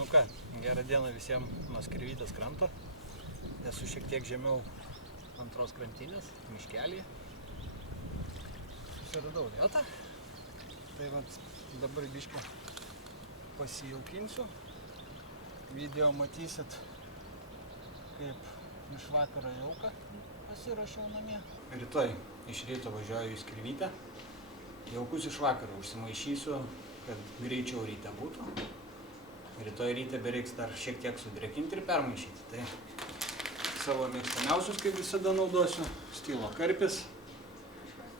Nu ką, gerą dieną visiems nuo Skirvytės kranto. Esu šiek tiek žemiau antros krantinės, miškelį. Susiradau vietą. Tai vat dabar biškį pasijaukinsiu. Video matysit, kaip iš vakaro jauką pasirašiau namie. Rytoj iš ryto važiuoju į Skirvytę. Jaukus iš vakaro užsimaišysiu, kad greičiau ryte būtų. Rytoj ryte bereiks dar šiek tiek sudrėkinti ir permaišyti. Tai savo mėgstamiausius, kaip visada, naudosiu. Stilo karpis.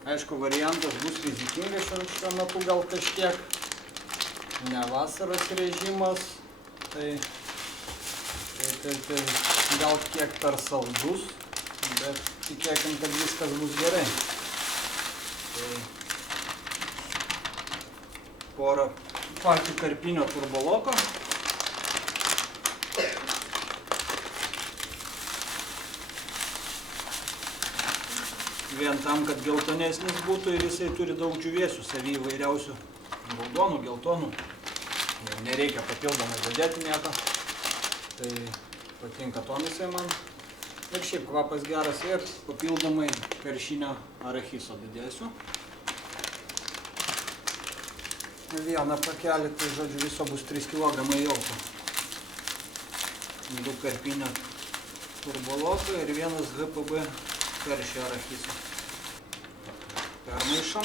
Aišku, variantas bus rizikingas šiuo metu gal kažkiek. Ne vasaros režimas. Tai gal kiek per saldus, bet tikėkim, kad viskas bus gerai. Tai porą pakį karpinio turboloko. Vien tam, kad geltonesnis būtų ir jisai turi daug džiūvėsių savy įvairiausių. Raudonų, geltonų. Nereikia papildomai dadėti nieko. Tai patinka tom jisai man. Ir šiaip kvapas geras ir papildomai karšinio arachiso dadėsiu. Vieną pakelį, tai žodžiu viso bus 3 kg jauko. 2 karpinio turboloko ir 1 HPB karšio arachiso. Permaišom.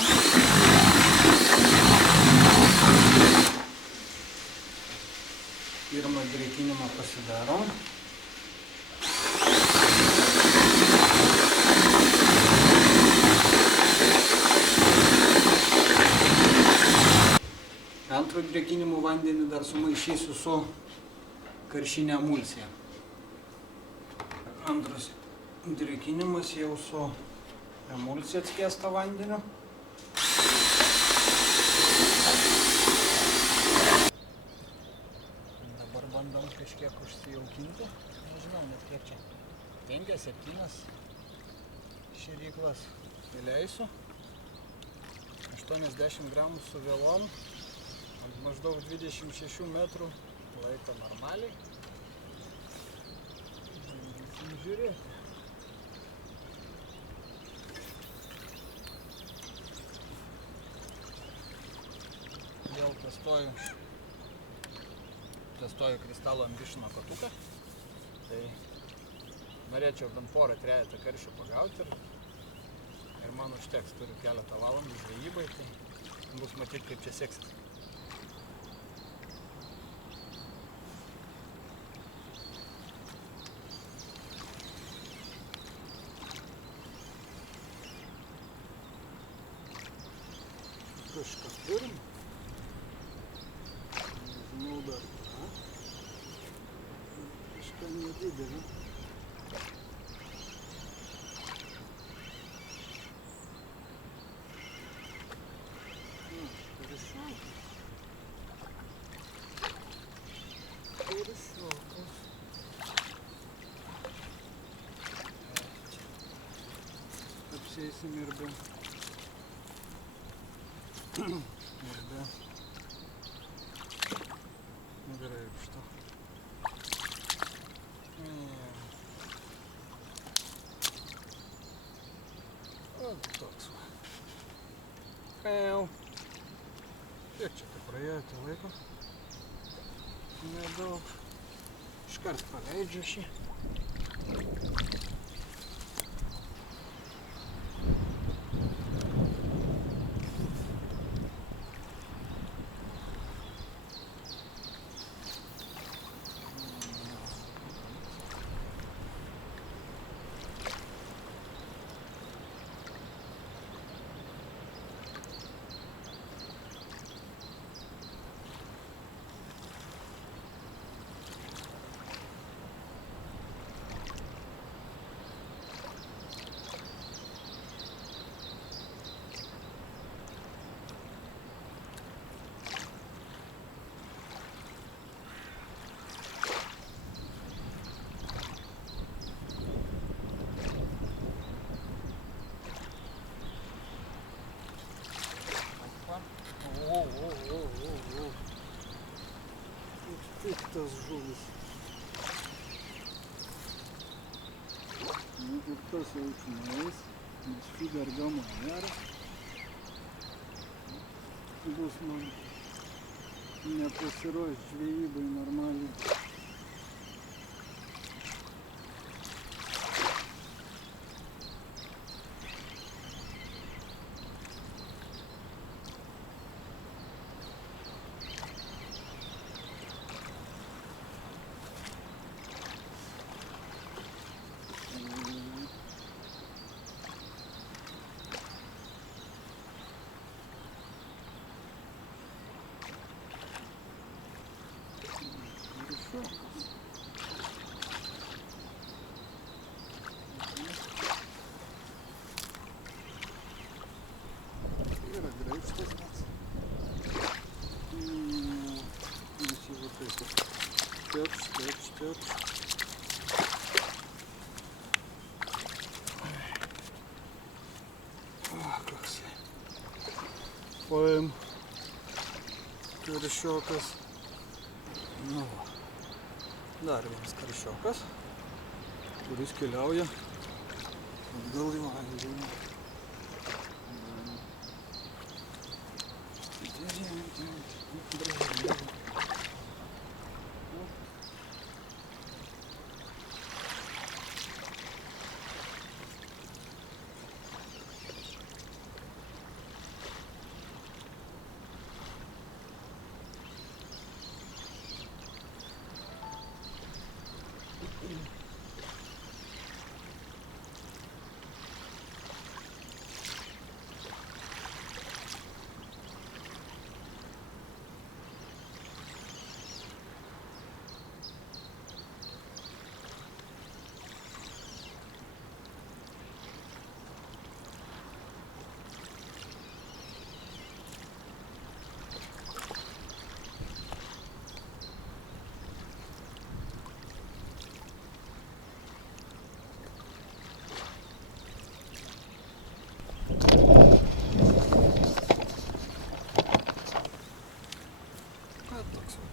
Pirmą drėkinimą pasidarom. Antro drėkinimo vandenį dar sumaišysiu su karšinė emulsija. Antras drėkinimas jau su emulsija atskiesta vandeniu. Dabar bandom kažkiek užsijaukinti. Nežinau, net kiek čia. 5-7 šėryklas įleisiu. 80 gramų su vėlom. Ant maždaug 26 metrų laiko normaliai. Bandysim žiūrėti. Vėl testuoju Kristalo Ambition kotuką. Tai norėčiau bent porą trejetą karšių pagauti ir man užteks. Turiu keletą valandų žvejybai, tai bus matyti, kaip čia seksis. Kažkas turim. Nežinau dar. Kažką nedidelį. Перешелков. Apsėsim ir be. Греб, вот так. Kiek čia tai praėjo, tai laiko nedaug. Iškart paleidžiu šį. tos žuvys. Nu ir tos jau išnueis, nes fider gamo nėra. Bus man nepasiruoš žvejybai normaliai. Yra graibštas net. Nes jau va taip. Tepš. Koksai. Paim. Karšiokas. Nu va. Dar vienas karšiokas, kuris keliauja atgal į vandenį.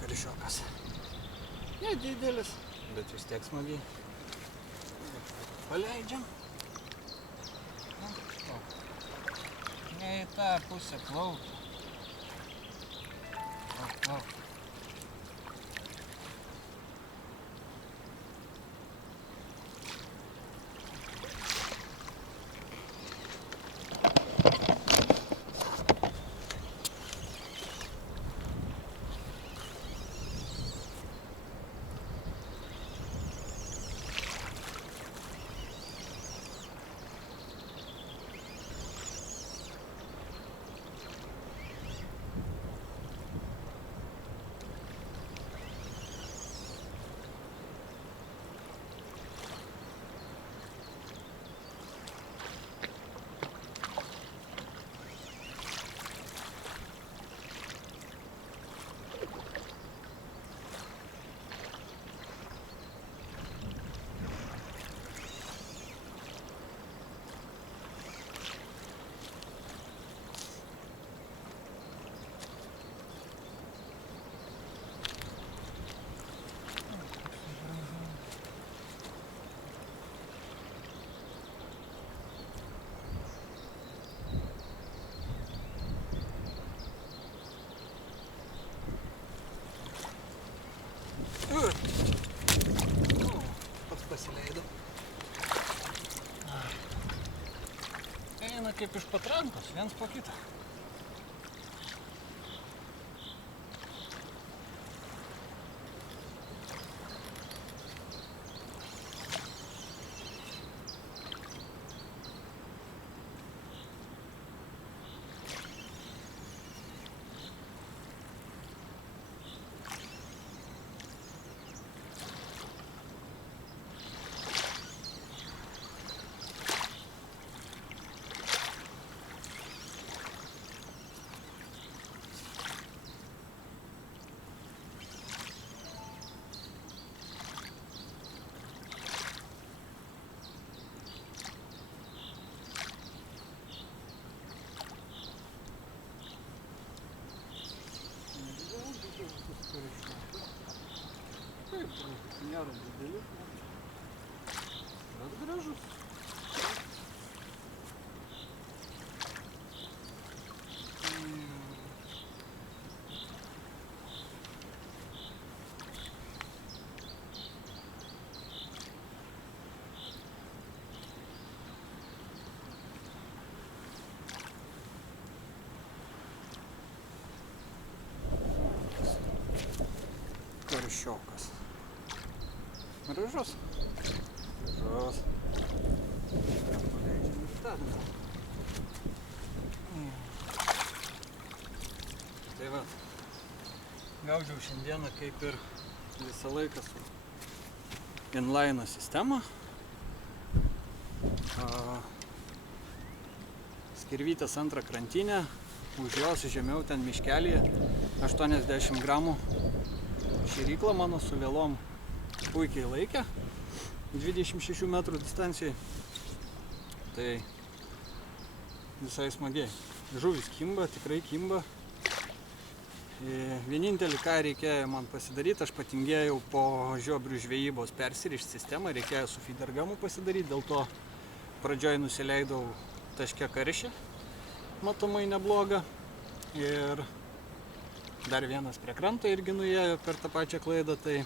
Karšiokas. Nedidelis, bet vis tiek smagiai. Paleidžiam. Ne į tą pusę plaukia. Plauk. Pats pasileidau. Eina kaip iš patrankos, viens po kitą. Nėra dideli, bet gražus. Karšiokas. Gražus. Gražus. Paleidžiam ir tą. Tai va, gaudžiau šiandieną kaip ir visą laiką su inline sistema. Skirvytės antrą krantinę, už jos žemiau ten miškelėje 80 gramų. Šėryklą mano su vėlom puikiai laikė 26 metrų distancijai, tai visai smagiai. Žuvis kimba, tikrai kimba. Vienintelį, ką reikėjo man pasidaryti, aš patingėjau po žiobrių žvejybos persirišti sistemą, reikėjo su feedergamu pasidaryti, dėl to pradžioj nusileidau taške karšį, matomai neblogą. Ir dar vienas prie kranto irgi nuėjo per tą pačią klaidą, tai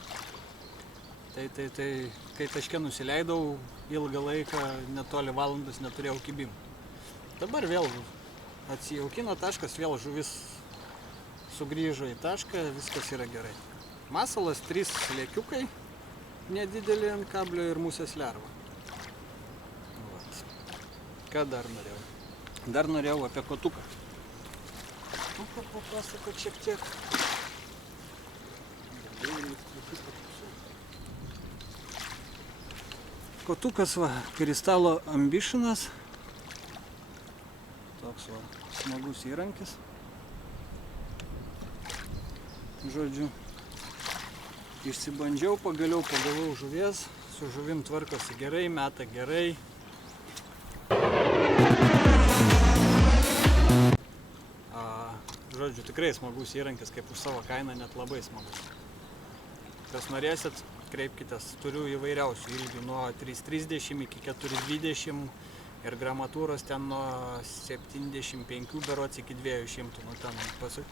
kai taške nusileidau, ilgą laiką, netoli valandos neturėjau kibimų. Dabar vėl atsijaukino taškas, vėl žuvis sugrįžo į tašką, viskas yra gerai. Masalas 3 sliekiukai, nedidelį ant kablio ir musės lerva. Vat. Ką dar norėjau? Dar norėjau apie kotuką. Papasakot šiek tiek. Kotukas va, Kristalo Ambitionas. Toks va, smagus įrankis. Žodžiu, išsibandžiau, pagaliau pagavau žuvies. Su žuvim tvarkosi gerai, meta gerai. Žodžiu, tikrai smagus įrankis, kaip už savo kainą net labai smagus. Kas norėsit, kreipkitės, turiu įvairiausių ilgių nuo 3,30 iki 4,20 ir gramatūros ten nuo 75 berods iki 200, nu ten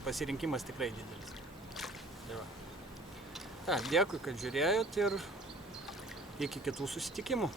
pasirinkimas tikrai didelis. Tai va. Dėkui, kad žiūrėjot ir iki kitų susitikimų.